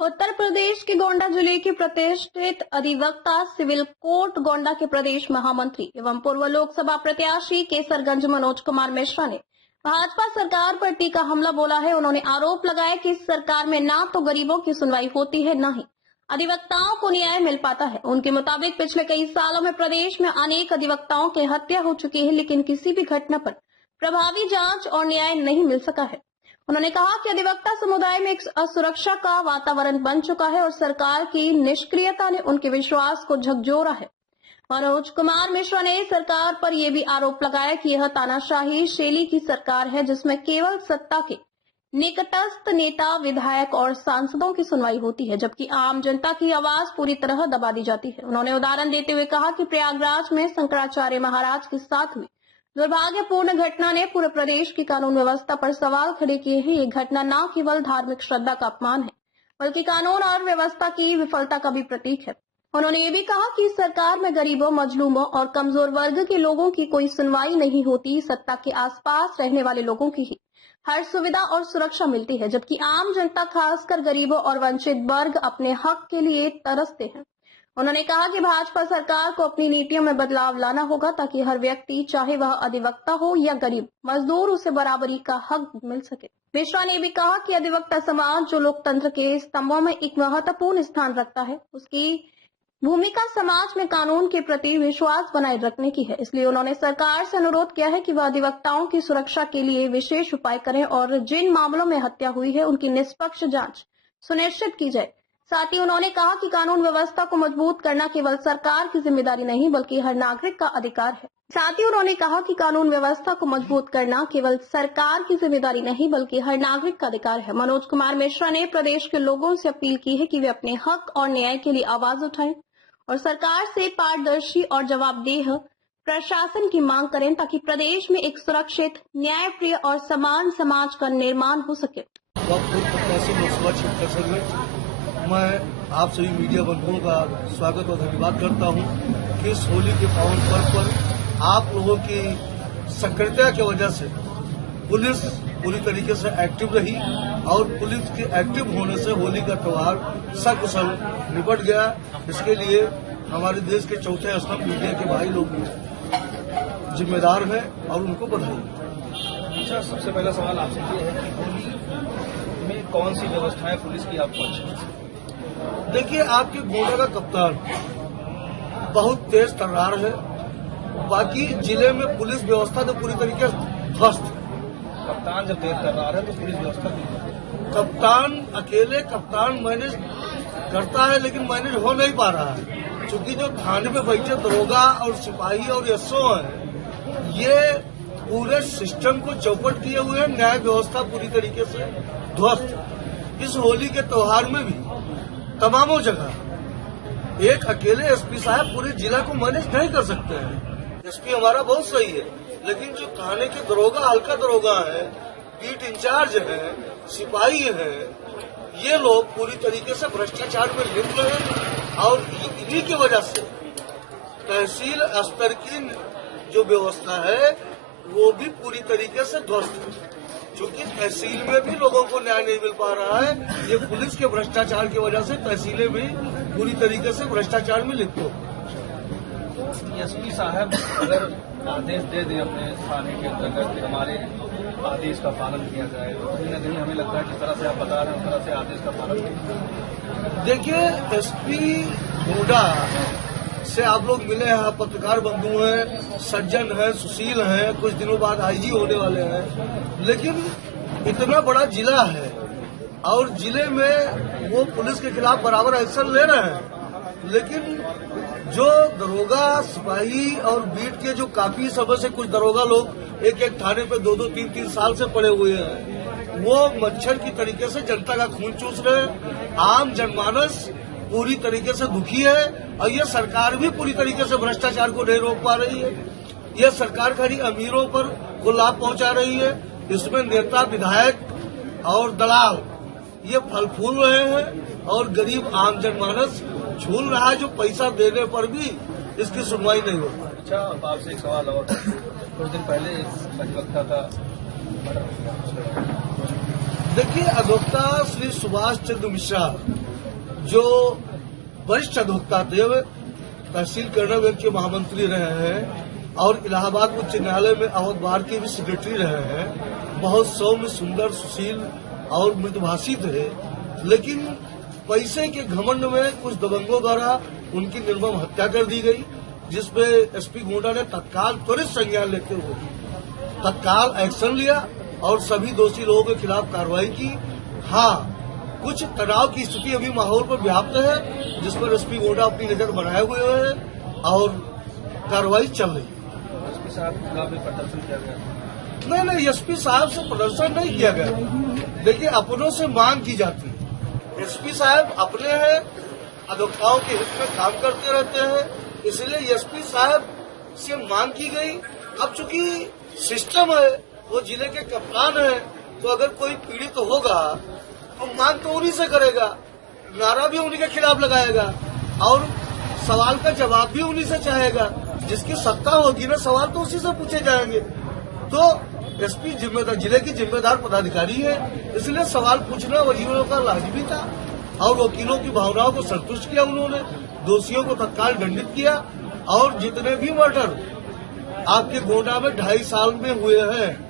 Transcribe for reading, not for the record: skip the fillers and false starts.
उत्तर प्रदेश के गोंडा जिले के प्रतिष्ठित अधिवक्ता सिविल कोर्ट गोंडा के प्रदेश महामंत्री एवं पूर्व लोकसभा प्रत्याशी केसरगंज मनोज कुमार मिश्रा ने भाजपा सरकार पर तीखा हमला बोला है। उन्होंने आरोप लगाया कि इस सरकार में ना तो गरीबों की सुनवाई होती है, न ही अधिवक्ताओं को न्याय मिल पाता है। उनके मुताबिक पिछले कई सालों में प्रदेश में अनेक अधिवक्ताओं की हत्या हो चुकी है, लेकिन किसी भी घटना पर प्रभावी जांच और न्याय नहीं मिल सका है। उन्होंने कहा कि अधिवक्ता समुदाय में एक असुरक्षा का वातावरण बन चुका है और सरकार की निष्क्रियता ने उनके विश्वास को झकझोरा है। मनोज कुमार मिश्रा ने सरकार पर यह भी आरोप लगाया कि यह तानाशाही शैली की सरकार है, जिसमें केवल सत्ता के निकटस्थ नेता, विधायक और सांसदों की सुनवाई होती है, जबकि आम जनता की आवाज पूरी तरह दबा दी जाती है। उन्होंने उदाहरण देते हुए कहा कि प्रयागराज में शंकराचार्य महाराज के साथ हुई दुर्भाग्यपूर्ण घटना ने पूरे प्रदेश की कानून व्यवस्था पर सवाल खड़े किए हैं। ये घटना न केवल धार्मिक श्रद्धा का अपमान है, बल्कि कानून और व्यवस्था की विफलता का भी प्रतीक है। उन्होंने ये भी कहा कि सरकार में गरीबों, मजलूमों और कमजोर वर्ग के लोगों की कोई सुनवाई नहीं होती। सत्ता के आसपास रहने वाले लोगों की ही हर सुविधा और सुरक्षा मिलती है, जबकि आम जनता, खासकर गरीबों और वंचित वर्ग अपने हक के लिए तरसते हैं। उन्होंने कहा कि भाजपा सरकार को अपनी नीतियों में बदलाव लाना होगा, ताकि हर व्यक्ति, चाहे वह अधिवक्ता हो या गरीब मजदूर, उसे बराबरी का हक मिल सके। मिश्रा ने भी कहा कि अधिवक्ता समाज जो लोकतंत्र के स्तंभों में एक महत्वपूर्ण स्थान रखता है, उसकी भूमिका समाज में कानून के प्रति विश्वास बनाए रखने की है। इसलिए उन्होंने सरकार से अनुरोध किया है कि वह अधिवक्ताओं की सुरक्षा के लिए विशेष उपाय करें और जिन मामलों में हत्या हुई है उनकी निष्पक्ष जांच सुनिश्चित की जाए। साथ ही उन्होंने कहा कि कानून व्यवस्था को मजबूत करना केवल सरकार की जिम्मेदारी नहीं, बल्कि हर नागरिक का अधिकार है। साथ ही उन्होंने कहा कि कानून व्यवस्था को मजबूत करना केवल सरकार की जिम्मेदारी नहीं, बल्कि हर नागरिक का अधिकार है। मनोज कुमार मिश्रा ने प्रदेश के लोगों से अपील की है कि वे अपने हक और न्याय के लिए आवाज उठाएं और सरकार से पारदर्शी और जवाबदेह प्रशासन की मांग करें, ताकि प्रदेश में एक सुरक्षित, न्यायप्रिय और समान समाज का निर्माण हो सके। मैं आप सभी मीडिया बंधुओं का स्वागत और धन्यवाद करता हूं कि इस होली के पावन पर्व पर आप लोगों की सक्रियता की वजह से पुलिस पूरी तरीके से एक्टिव रही और पुलिस के एक्टिव होने से होली का त्योहार सकुशल निपट गया। इसके लिए हमारे देश के चौथे स्तंभ मीडिया के भाई लोग भी जिम्मेदार हैं और उनको बधाई। अच्छा, सबसे पहला सवाल आपसे ये है कि होली में कौन सी व्यवस्थाएं पुलिस की आपको अच्छी है? देखिए, आपके गोंडा का कप्तान बहुत तेज तर्रार है, बाकी जिले में पुलिस व्यवस्था तो पूरी तरीके से ध्वस्त। कप्तान जब तेज तर्रार है तो पुलिस व्यवस्था भी। कप्तान अकेले कप्तान मैनेज करता है, लेकिन मैनेज हो नहीं पा रहा है, क्योंकि जो थाने पे बैठे दरोगा और सिपाही और एसओ हैं, ये पूरे सिस्टम को चौपट किए हुए हैं। न्याय व्यवस्था पूरी तरीके से ध्वस्त। इस होली के त्योहार में भी तमामों जगह एक अकेले एसपी साहब पूरे जिला को मैनेज नहीं कर सकते हैं। एसपी हमारा बहुत सही है, लेकिन जो थाने के दरोगा, हल्का दरोगा है, बीट इंचार्ज है, सिपाही है, ये लोग पूरी तरीके से भ्रष्टाचार में लिप्त हैं और इन्हीं की वजह से तहसील स्तर की जो व्यवस्था है वो भी पूरी तरीके से ध्वस्त है। क्योंकि तहसील में भी लोगों को न्याय नहीं मिल पा रहा है। ये पुलिस के भ्रष्टाचार की वजह से तहसीलें भी पूरी तरीके से भ्रष्टाचार में लिप्त हो। एसपी साहब अगर आदेश दे दें अपने थाने के अंतर्गत कि हमारे आदेश का पालन किया जाए, तो कहीं न कहीं हमें लगता है जिस तरह से आप बता रहे हैं उस तरह से आदेश का पालन नहीं। देखिए, एसपी गोंडा से आप लोग मिले हैं, पत्रकार बंधु हैं, सज्जन हैं, सुशील हैं, कुछ दिनों बाद आईजी होने वाले हैं, लेकिन इतना बड़ा जिला है और जिले में वो पुलिस के खिलाफ बराबर एक्शन ले रहे हैं, लेकिन जो दरोगा, सिपाही और बीट के जो काफी समय से कुछ दरोगा लोग एक एक थाने पे 2-2, 3-3 साल से पड़े हुए हैं, वो मच्छर की तरीके से जनता का खून चूस रहे हैं। आम जनमानस पूरी तरीके से दुखी है और ये सरकार भी पूरी तरीके से भ्रष्टाचार को नहीं रोक पा रही है। ये सरकार खाली अमीरों पर को लाभ पहुंचा रही है। इसमें नेता, विधायक और दलाल ये फल फूल रहे हैं और गरीब आम जनमानस झूल रहा है, जो पैसा देने पर भी इसकी सुनवाई नहीं हो पा रही। अच्छा, आपसे एक सवाल और, कुछ दिन पहले एक अधिवक्ता का देखिए, अधिवक्ता श्री सुभाष चंद्र मिश्रा जो वरिष्ठ अधिवक्ता थे, वे तहसील कर्णगंज के महामंत्री रहे हैं और इलाहाबाद उच्च न्यायालय में अवध बार के भी सेक्रेटरी रहे हैं। बहुत सौम्य, सुंदर, सुशील और मृदुभाषी थे, लेकिन पैसे के घमंड में कुछ दबंगों द्वारा उनकी निर्मम हत्या कर दी गई, जिसपे एसपी गोंडा ने तत्काल त्वरित संज्ञान लेते हुए तत्काल एक्शन लिया और सभी दोषी लोगों के खिलाफ कार्रवाई की। हाँ, कुछ तनाव की स्थिति अभी माहौल पर व्याप्त है, जिस पर एसपी गोंडा अपनी नजर बनाए हुए हैं और कार्रवाई चल रही है। एसपी साहब के खिलाफ भी प्रदर्शन किया गया? नहीं, एसपी साहब से प्रदर्शन नहीं किया गया। देखिए, अपनों से मांग की जाती है। एसपी साहब अपने हैं, अधिवक्ताओं के हित में काम करते रहते हैं, इसलिए एसपी साहब से मांग की गई। अब चूंकि सिस्टम है, वो जिले के कप्तान है, तो अगर कोई पीड़ित होगा तो मांग तो उन्हीं से करेगा, नारा भी उन्हीं के खिलाफ लगाएगा और सवाल का जवाब भी उन्हीं से चाहेगा। जिसकी सत्ता होगी ना, सवाल तो उसी से पूछे जाएंगे। तो एसपी जिम्मेदार, जिले की जिम्मेदार पदाधिकारी है, इसलिए सवाल पूछना वकीलों का लाजमी था और वकीलों की भावनाओं को संतुष्ट किया उन्होंने। दोषियों को तत्काल दंडित किया और जितने भी मर्डर आपके गोंडा में 2.5 साल में हुए हैं